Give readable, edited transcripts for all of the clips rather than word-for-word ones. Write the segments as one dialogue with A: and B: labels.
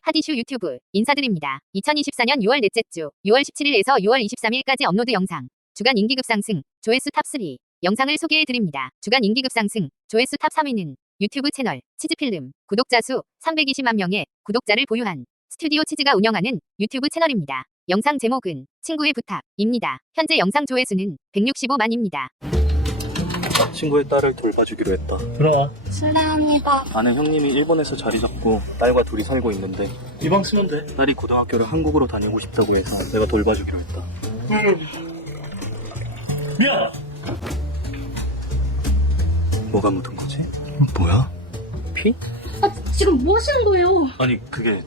A: 파디슈 유튜브 인사드립니다. 2024년 6월 넷째 주 6월 17일에서 6월 23일까지 업로드 영상 주간 인기급 상승 조회수 탑3 영상을 소개해드립니다. 주간 인기급 상승 조회수 탑3위는 유튜브 채널 치즈필름 구독자 수 320만 명의 구독자를 보유한 스튜디오 치즈가 운영하는 유튜브 채널입니다. 영상 제목은 친구의 부탁입니다. 현재 영상 조회수는 165만입니다.
B: 친구의 딸을 돌봐주기로 했다.
C: 들어와.
D: 실례합니다.
B: 아는 형님이 일본에서 자리 잡고 딸과 둘이 살고 있는데
C: 이 방 쓰면 돼.
B: 딸이 고등학교를 한국으로 다니고 싶다고 해서 내가 돌봐주기로 했다.
C: 미안.
B: 뭐가 묻은 거지? 뭐야? 피?
D: 지금 뭐 하시는 거예요?
B: 아니 그게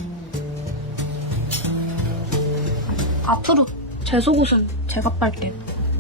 D: 앞으로 제 속옷은 제가 빨게요.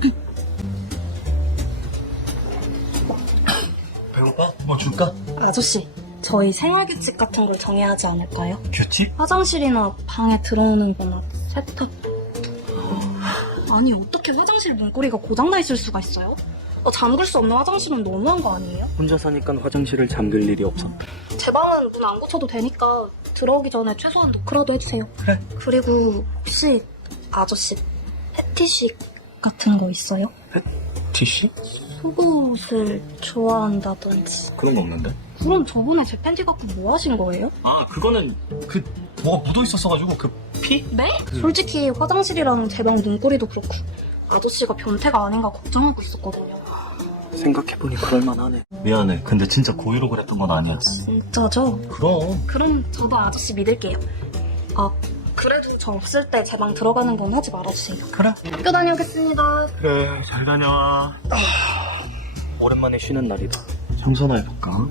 B: 배고파? 뭐 줄까?
D: 아저씨, 저희 생활규칙 같은 걸 정해야 하지 않을까요?
B: 규칙?
D: 화장실이나 방에 들어오는 거나 세탁. 아니, 어떻게 화장실 문고리가 고장나 있을 수가 있어요? 잠글 수 없는 화장실은 너무한 거 아니에요?
B: 혼자 사니까 화장실을 잠글 일이 없었다.
D: 제 방은 문 안 고쳐도 되니까 들어오기 전에 최소한 노크라도 해주세요.
B: 그래.
D: 그리고 혹시 아저씨 패티식 같은 거 있어요?
B: 티슈?
D: 속옷을 좋아한다든지.
B: 그런 거 없는데?
D: 그럼 저번에 제 팬티 갖고 뭐 하신 거예요?
B: 아 그거는 뭐가 묻어 있었어가지고 피?
D: 네? 솔직히 화장실이랑 제 방 문고리도 그렇고 아저씨가 변태가 아닌가 걱정하고 있었거든요.
B: 생각해보니 그럴만하네. 미안해. 근데 진짜 고의로 그랬던 건 아니야.
D: 진짜죠?
B: 그럼
D: 저도 아저씨 믿을게요. 그래도 저 없을 때 제 방 들어가는 건 하지 말아주세요.
B: 그래.
D: 학교 다녀오겠습니다.
B: 그래 잘 다녀와. 오랜만에 쉬는 날이다. 청소나 해볼까?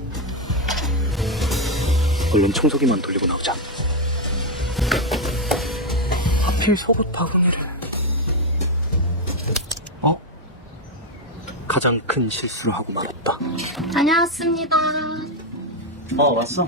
B: 얼른 청소기만 돌리고 나오자. 하필 속옷 바구니를. 가장 큰 실수를 하고 말았다.
D: 다녀왔습니다.
B: 왔어.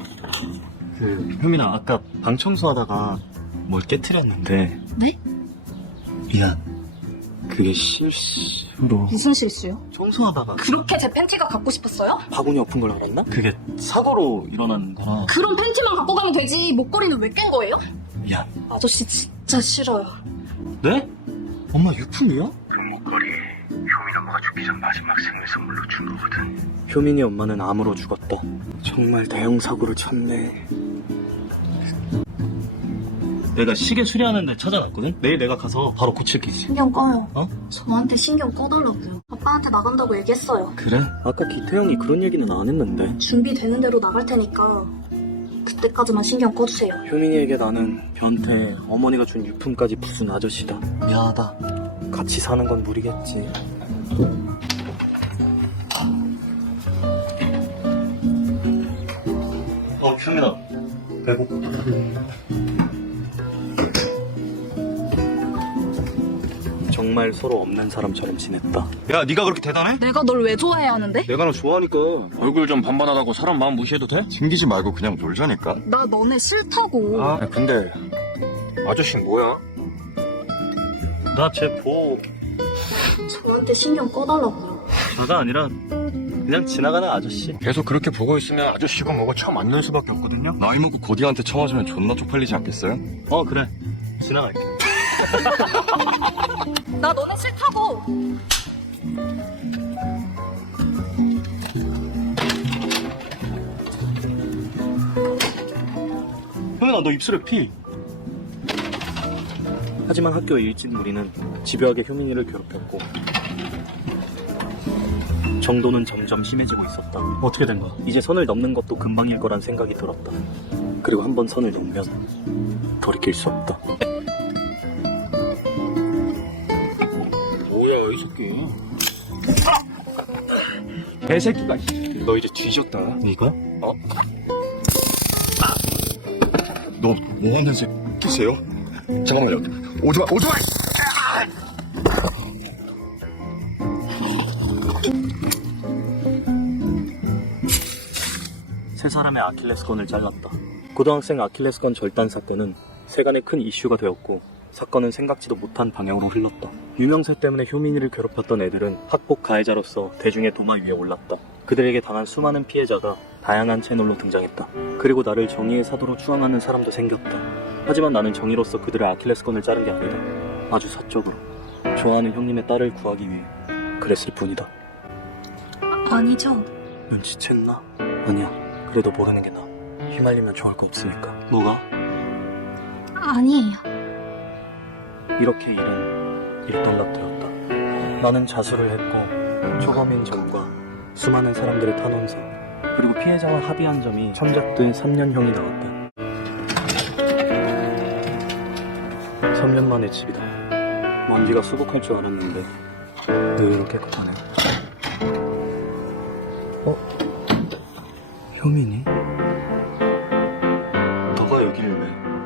B: 효민아 아까 방 청소하다가 뭘 깨트렸는데.
D: 네?
B: 미안. 그게 실수로.
D: 무슨 실수요?
B: 청소하다가
D: 그렇게 제 팬티가 갖고 싶었어요?
B: 바구니 엎은 걸 알았나? 그게 사고로 일어난 거라.
D: 그럼 팬티만 갖고 가면 되지 목걸이는 왜 깬 거예요?
B: 미안.
D: 아저씨 진짜 싫어요.
B: 네? 엄마 유품이야?
E: 그 목걸이 효민 엄마가 죽기 전 마지막 생일 선물로 준 거거든.
B: 효민이 엄마는 암으로 죽었다. 정말 대형 사고를 쳤네. 내가 시계 수리하는 데 찾아놨거든? 내일 내가 가서 바로 고칠게.
D: 신경 꺼요.
B: 저한테
D: 신경 꺼달라고요. 아빠한테 나간다고 얘기했어요.
B: 그래? 아까 기태형이 그런 얘기는 안 했는데.
D: 준비되는 대로 나갈 테니까 그때까지만 신경 꺼주세요.
B: 효민이에게 나는 변태, 어머니가 준 유품까지 부순 아저씨다. 미안하다. 같이 사는 건 무리겠지. 효민아. 배고파. 정말 서로 없는 사람처럼 지냈다.
E: 야, 네가 그렇게 대단해?
D: 내가 널 왜 좋아해야 하는데?
E: 내가 너 좋아하니까. 얼굴 좀 반반하다고 사람 마음 무시해도 돼? 챙기지 말고 그냥 놀자니까.
D: 나 너네 싫다고.
E: 근데 아저씨는 뭐야?
B: 나 쟤 보호
D: 저한테 신경 꺼달라고요.
B: 자가 아니라 그냥 지나가는 아저씨.
E: 계속 그렇게 보고 있으면 아저씨가 뭐가 처음 안 날 수밖에 없거든요. 나이 먹고 고딩한테 처맞으면 존나 쪽팔리지 않겠어요?
B: 그래. 지나갈게.
D: 나 너네 싫다고.
B: 효민아 너 입술에 피. 하지만 학교에 일진 무리는 집요하게 효민이를 괴롭혔고 정도는 점점 심해지고 있었다. 어떻게 된 거야? 이제 선을 넘는 것도 금방일 거란 생각이 들었다. 그리고 한번 선을 넘으면 돌이킬 수 없다.
E: 뭐야, 이 새끼. 개새끼가. 너 이제 뒤졌다.
B: 이거?
E: 너 뭐하는 새끼세요? 잠깐만요. 오지마!
B: 세 사람의 아킬레스건을 잘랐다. 고등학생 아킬레스건 절단 사건은 세간의 큰 이슈가 되었고 사건은 생각지도 못한 방향으로 흘렀다. 유명세 때문에 효민이를 괴롭혔던 애들은 학폭 가해자로서 대중의 도마 위에 올랐다. 그들에게 당한 수많은 피해자가 다양한 채널로 등장했다. 그리고 나를 정의의 사도로 추앙하는 사람도 생겼다. 하지만 나는 정의로서 그들의 아킬레스건을 자른 게 아니다. 아주 사적으로 좋아하는 형님의 딸을 구하기 위해 그랬을 뿐이다.
D: 아니죠.
B: 눈치챘나? 아니야. 그래도 모르는 게 나아. 휘말리면 좋을 거 없으니까. 뭐가?
D: 아니에요.
B: 이렇게 일은 일단락되었다. 나는 자수를 했고 초범인 점과 수많은 사람들의 탄원서 그리고 피해자와 합의한 점이 참작돼 3년형이 나왔다. 3년 만에 집이다. 먼지가 수북할 줄 알았는데 의외로 깨끗하네. 효민이? 너가 여기를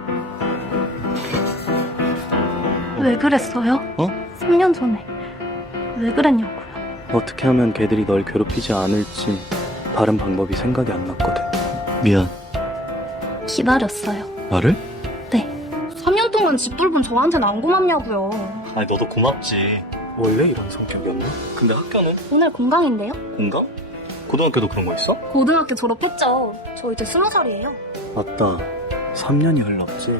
B: 왜?
D: 왜 그랬어요? 3년 전에. 왜 그랬냐고요?
B: 어떻게 하면 걔들이 널 괴롭히지 않을지 다른 방법이 생각이 안 났거든. 미안.
D: 기다렸어요.
B: 나를?
D: 네. 3년 동안 집돌본 저한테는 안 고맙냐고요.
B: 아니 너도 고맙지. 원래 이런 성격이었나? 근데 학교는?
D: 오늘 공강인데요?
B: 공감? 고등학교도 그런 거 있어?
D: 고등학교 졸업했죠. 저 이제 20살이에요.
B: 맞다. 3년이 흘렀지.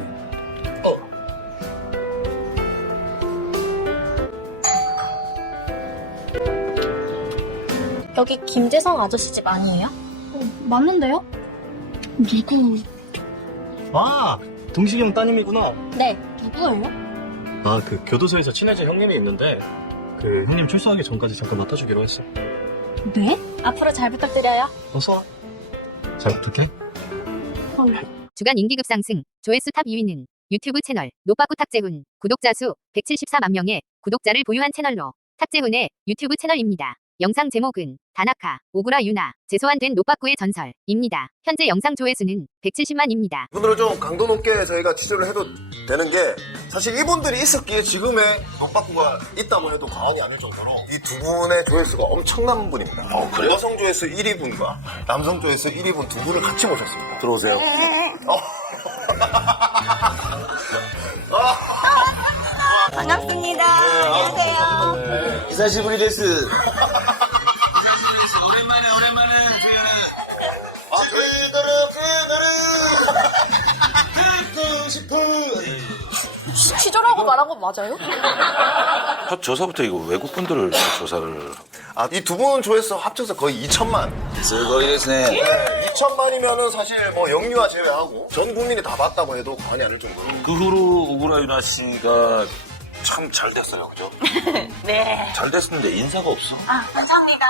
D: 여기 김재성 아저씨 집 아니에요? 맞는데요? 누구?
B: 아! 동식이 형 따님이구나.
D: 네. 누구예요?
B: 아, 그 교도소에서 친해진 형님이 있는데 그 형님 출소하기 전까지 잠깐 맡아주기로 했어.
D: 네? 앞으로 잘 부탁드려요.
B: 어서 와. 잘 부탁해.
A: 주간 인기 급상승, 조회수 탑 2위는 유튜브 채널 노빠꾸 탁재훈, 구독자 수 174만 명의 구독자를 보유한 채널로 탁재훈의 유튜브 채널입니다. 영상 제목은 다나카, 오구라 유나, 재소환된 노빠꾸의 전설입니다. 현재 영상 조회수는 170만입니다.
C: 이분들을 좀 강도 높게 저희가 취재를 해도 되는 게 사실 이분들이 있었기에 지금의 노빠꾸가 있다고 해도 과언이 아닐 정도로 이 두 분의 조회수가 엄청난 분입니다. 여성 조회수 1위 분과 남성 조회수 1위 분 두 분을 같이 모셨습니다. 들어오세요.
F: 반갑습니다. 안녕하세요.
C: 이사시부리 데스.
F: 오랜만에
C: 저희들은 듣고 싶어.
F: 시조라고 말한 거 맞아요?
G: 첫 조사부터 이거 외국분들을 조사를.
C: 이 두 분 조회수 합쳐서 거의 2천만.
E: 즐거이 됐네.
C: 네, 2천만이면은 사실 뭐 영유아 제외하고 전 국민이 다 봤다고 해도 과언이 아닐 정도로.
G: 그 후로 오구라 유나 씨가 참 잘 됐어요, 그죠?
F: 네.
G: 잘 됐는데 인사가 없어.
F: 감사합니다.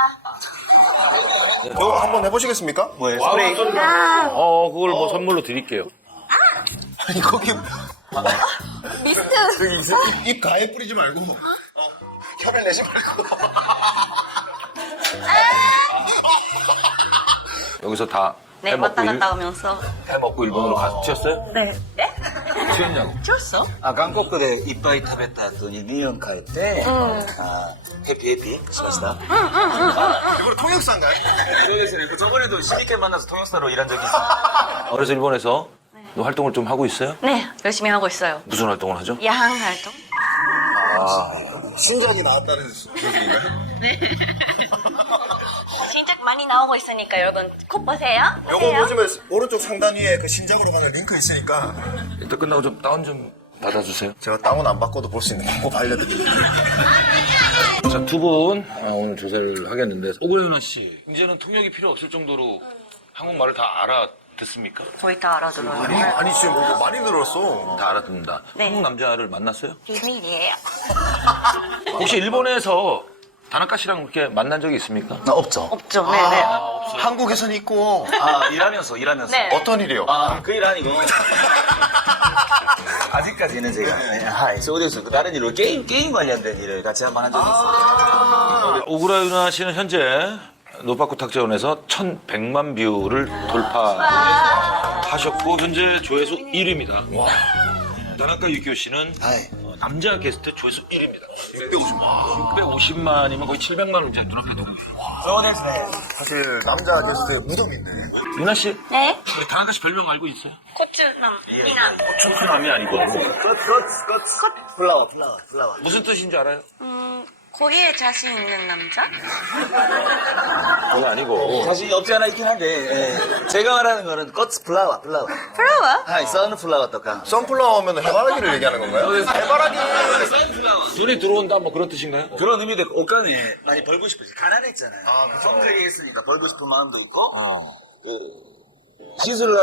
C: 이거 한번 해보시겠습니까?
G: 뭐예요? 그걸 뭐 선물로 드릴게요.
C: 아니 거기
F: 미스트.
C: 입 가에 뿌리지 말고 혀를 내지 말고.
G: 여기서 다
F: 네, 왔다 갔다 하면서.
G: 해먹고 일본으로 가서 튀었어요?
F: 네. 네?
G: 튀었냐고.
F: 줬어?
H: 韓国でいっぱい食べた後に日本帰って、ヘピヘピしました。
C: 이걸 통역사인가요?
H: そうですね。저번에도 12개 만나서 통역사로 일한 적이 있어요.
G: 그래서 일본에서 너 활동을 좀 하고 있어요?
F: 네, 열심히 하고 있어요.
G: 무슨 활동을 하죠?
F: 야한 활동?
C: 신작이 나왔다는 소식인가요?
F: 신작 많이 나오고 있으니까 여러분 꼭 보세요.
C: 요거 보시면 오른쪽 상단 위에 그 신작으로 가는 링크 있으니까
G: 이따 끝나고 좀 다운 좀 받아주세요.
C: 제가 다운 안 받고도 볼 수 있는 방법 알려드릴게요.
G: 자, 두 분 오늘 조사를 하겠는데 오구라 유나 씨 이제는 통역이 필요 없을 정도로 한국말을 다 알아듣습니까?
F: 거의 다 알아들어요.
C: 아니 지금 뭐 많이 늘었어.
G: 다 알아듣는다.
F: 네.
G: 한국 남자를 만났어요?
F: 비밀이에요.
G: 혹시 일본에서 다나카 씨랑 그렇게 만난 적이 있습니까?
H: 없죠.
F: 없죠. 네네.
C: 한국에서는 있고
H: 일하면서.
F: 네.
C: 어떤 일이요?
H: 그 일 아니고. 아직까지는 제가. 네,そうです. 다른 일로 게임 관련된 일을 같이 한번 한 적이 있어요.
G: 오구라 유나 씨는 현재 노빠꾸 탁재원에서 1100만 뷰를 돌파하셨고 현재 조회수 1위입니다. 다나카 유키오 씨는 남자 게스트 조회수 1위입니다. 650만이면 거의 700만을 이제 눈앞에 두고 있어요.
C: 사실 남자 게스트의 무덤인데.
G: 유나 씨,
F: 네.
G: 우리 다나카 씨 별명 알고 있어요?
F: 고추남. 미남.
G: 초크남이 아니고
H: 플라워.
G: 무슨 뜻인 줄 알아요?
F: 거기에 자신 있는 남자?
G: 그건 아니고.
H: 자신이 없지 않아 있긴 한데, 예. 제가 말하는 거는 꽃 플라워.
F: 플라워?
H: 하이, 선플라워 とか.
C: 선플라워면 해바라기를 얘기하는 건가요? 해바라기.
G: 눈에 들어온다 뭐 그런 뜻인가요?
H: 그런 의미도 있고, 옷감에 많이 벌고 싶어지. 가난했잖아요. 성적이 했으니까 벌고 싶은 마음도 있고, 시술을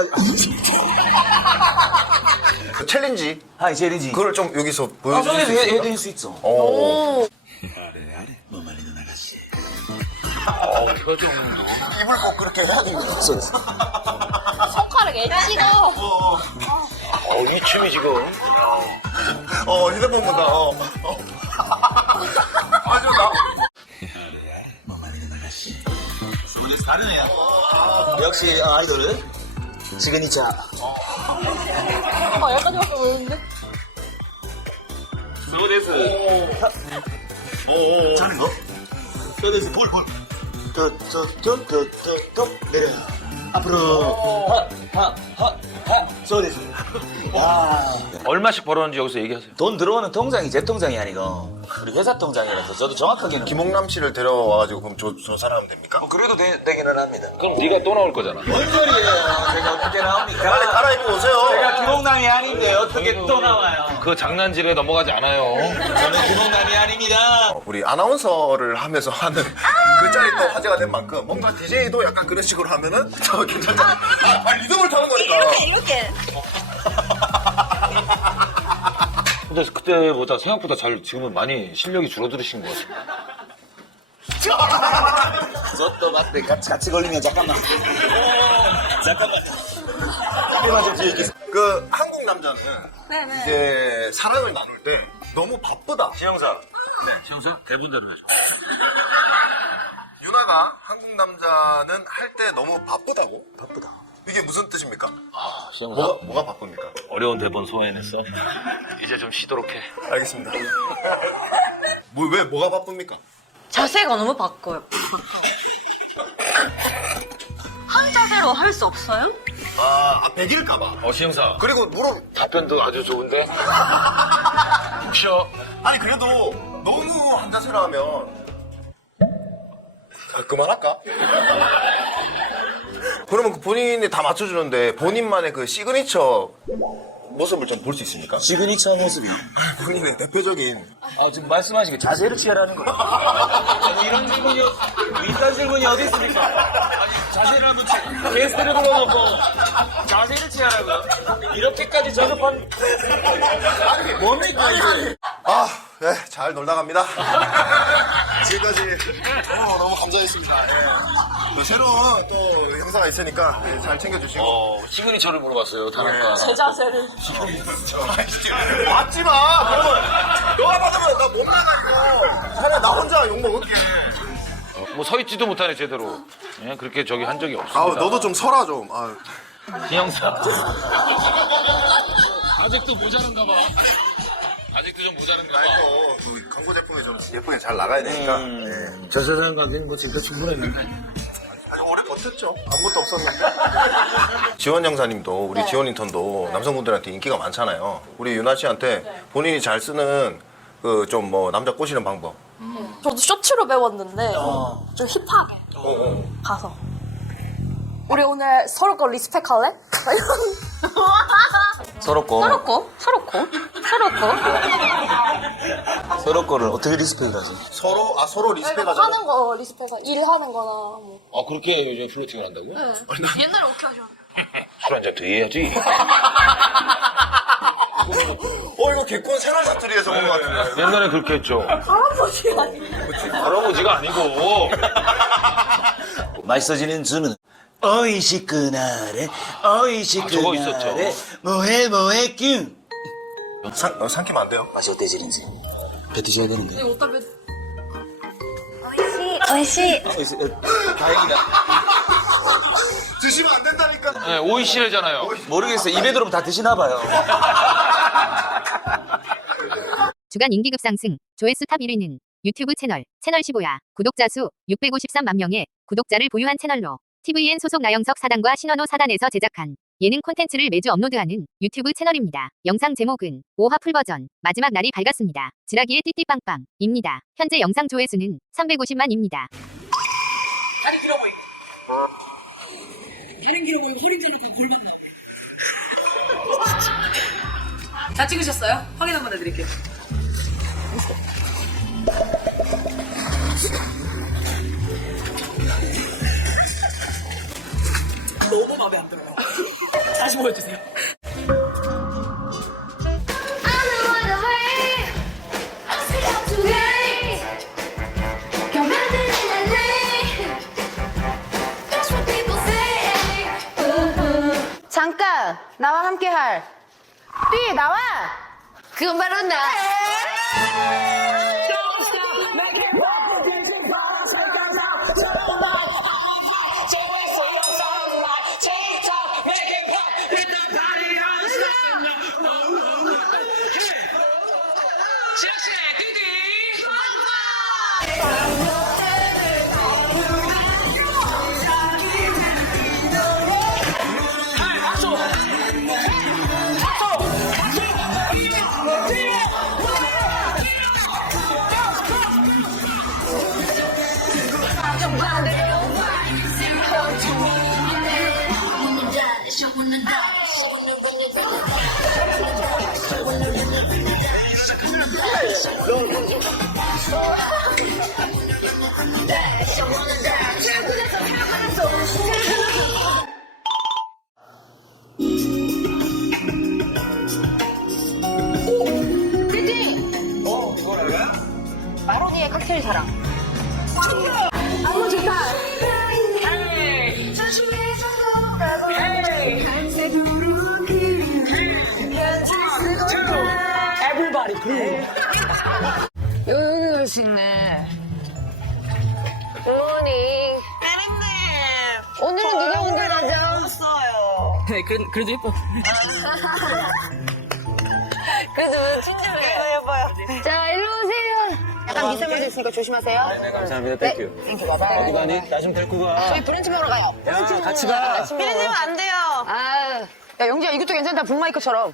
C: 그 챌린지.
H: 하이, 챌린지.
C: 그걸 좀 여기서
H: 아,
C: 보여주실 수 있어요?
H: 해드릴 수 있어.
C: 오.
H: 뭐 말리는 아가씨.
G: 표정도.
C: 입을 꼭 그렇게 해야 됩니다.
D: 손가락 엣지가.
G: 이 춤이 지금.
C: 휴대폰 본다. 아주 나.
H: 뭐 말리는 아가씨. 소문에서 다른 애야. 역시 아이돌. 시그니처.
D: 여기까지 왔어 보이는데?
H: 소문에서. 자는 거? 소문에서 볼. 내려. 앞으로. 소문에서.
G: 얼마씩 벌었는지 여기서 얘기하세요.
H: 돈 들어오는 통장이 제 통장이 아니고 우리 회사 통장이라서 저도 정확하게는
C: 김홍남 씨를 데려와가지고 그럼 저 사람 됩니까?
H: 그래도 되기는 합니다.
G: 그럼 네가 또 나올 거잖아.
H: 뭔 소리예요? 제가 어떻게 나옵니까?
C: 빨리 갈아입고 오세요.
H: 제가 김홍남이 아닌데 어떻게 또 나와요?
G: 그 장난질에 넘어가지 않아요.
H: 저는 김홍남이 아닙니다.
C: 우리 아나운서를 하면서 하는 그 짤이 또 화제가 된 만큼 뭔가 DJ도 약간 그런 식으로 하면은 저 괜찮잖아. 리듬을 타는 거니까.
F: 이렇게.
G: 근데 그때보다 생각보다 지금은 많이 실력이 줄어들으신 것 같아요.
H: 저또 맞대 같이 걸리면 잠깐만.
C: 그 한국 남자는 이제 사랑을 나눌 때 너무 바쁘다.
H: 지영사.
G: 지영사 대본대로 해줘.
C: 유나가 한국 남자는 할 때 너무 바쁘다고?
H: 바쁘다.
C: 이게 무슨 뜻입니까?
G: 지영사
C: 뭐가 바쁩니까?
G: 어려운 대본 소화해냈어. 이제 좀 쉬도록 해.
C: 알겠습니다. 뭐가 바쁩니까?
F: 자세가 너무 바꿔요. 한 자세로 할 수 없어요?
C: 백일까봐.
G: 지영사
C: 그리고 무릎.
G: 답변도 아주 좋은데. 푹 쉬어.
C: 아니 그래도 너무 한 자세로 하면 그만할까? 그러면 그 본인이 다 맞춰주는데 본인만의 그 시그니처 모습을 좀 볼 수 있습니까?
H: 시그니처 모습이요.
C: 본인의 대표적인.
H: 지금 말씀하신 게 자세를 취하라는 거예요. 아니, 이런 질문이, 이딴 질문이 어디 있습니까? 아니, 자세를 한번 게스트를 불러놓고 자세를 취하라고요? 이렇게까지 저급한. 아니, 뭡니까, 이게?
C: 네, 잘 놀다 갑니다. 지금까지 너무 감사했습니다. 또 새로운 또 행사가 있으니까 잘 챙겨주시고.
G: 시그니처를 물어봤어요, 다나카.
D: 제 자세를.
C: 맞지 마! 그러면 너가 받으면 나 못 나가고. 차라리 나 혼자 욕먹을게.
G: 뭐 서 있지도 못하네 제대로. 예, 그렇게 저기 한 적이 없습니다.
C: 너도 좀 서라 좀.
G: 지영사. 아직도 모자란가 봐. 아직도 좀 모자란가 봐.
C: 그 광고 제품이 좀 예쁘게 잘 나가야 되니까.
H: 저 세상 가기는 뭐 진짜 충분했는데.
C: 아주 오래 버텼죠. 아무것도 없었는데. 지원 형사님도 우리 지원 인턴도 남성분들한테 인기가 많잖아요. 우리 유나 씨한테 본인이 잘 쓰는 그 좀 뭐 남자 꼬시는 방법.
D: 저도 쇼츠로 배웠는데 좀 힙하게 가서 우리 오늘 서로 거 리스펙 할래?
H: 서로 거.
D: 서로 거?
H: 서로 거를 어떻게 리스펙을 하지?
C: 서로 리스펙하자.
D: 하는 거 리스펙, 일하는 거나 뭐.
G: 그렇게 요즘 플로팅을 한다고요?
D: 옛날에 어떻게 하셨는데?
G: 술 한잔 더 해야지.
C: 이거 개콘 채널 사투리에서 본 것 같은데.
G: 옛날에 그렇게 했죠.
D: 할아버지가 아니고.
G: 할아버지가 아니고.
H: 맛있어지는 주문. 어이시끄나래, 어이시끄나래.
G: 저거 있었죠.
H: 뭐해, 뀨.
C: 삼키면 안 돼요?
H: 맛이 어때지는지. 뱉으셔야 되는데.
D: 어디다 몇
H: 다행이다.
C: 드시면 안 된다니까.
G: 네, 오이시래잖아요.
H: 모르겠어요. 입에 들어오면 다 드시나 봐요.
A: 주간 인기 급상승 조회수 탑 1위는 유튜브 채널 15야. 구독자 수 653만 명의 구독자를 보유한 채널로 TVN 소속 나영석 사단과 신원호 사단에서 제작한 예능 콘텐츠를 매주 업로드하는 유튜브 채널입니다. 영상 제목은 5화 풀버전 마지막 날이 밝았습니다. 지라기의 띠띠빵빵입니다. 현재 영상 조회수는 350만입니다.
H: 다리 길어 보이게. 다리 길어 보이면 허리 들고 골반. 다 찍으셨어요? 확인 한번 해드릴게요. 너무 마음에 안 들어요. 다시 보여주세요.
I: 잠깐 나와 함께할 띠 나와. 그건 바로 나. 마로니의 칵테일 사랑. 너무 좋다.
H: Everybody please.
I: 여기 올 수 있네. 굿모닝. 오늘은 누가 온다라죠?
H: 네, 그래도 예뻐.
I: 그래도 친절해요. 예뻐요. 자, 일로 오세요. 약간 미세먼지 있으니까 조심하세요.
E: 네, 감사합니다. 땡큐.
I: 땡큐, 바이바이.
E: 어디 가니? 나 좀 데리고 가.
I: 저희 브런치 먹으러 가요.
E: 야, 같이 가.
I: 피디님은 안 돼요. 아유. 야, 영지야, 이것도 괜찮다. 붐마이크처럼.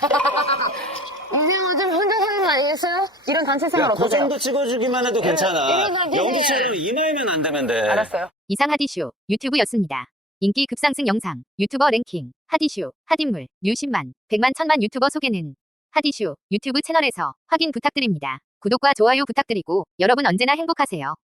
I: 이제 요즘 혼자 사는 거 아니겠어요? 이런 단체 생활
E: 그
I: 어떠세요?
E: 정도 찍어주기만 해도 괜찮아.
I: 이런 단체
E: 영지처럼 이마이면 안 되면 돼.
I: 알았어요.
A: 이상 하디쇼 유튜브였습니다. 인기 급상승 영상 유튜버 랭킹 하디쇼 하딘물 뉴 10만 100만 1000만 유튜버 소개는 하디쇼 유튜브 채널에서 확인 부탁드립니다. 구독과 좋아요 부탁드리고 여러분 언제나 행복하세요.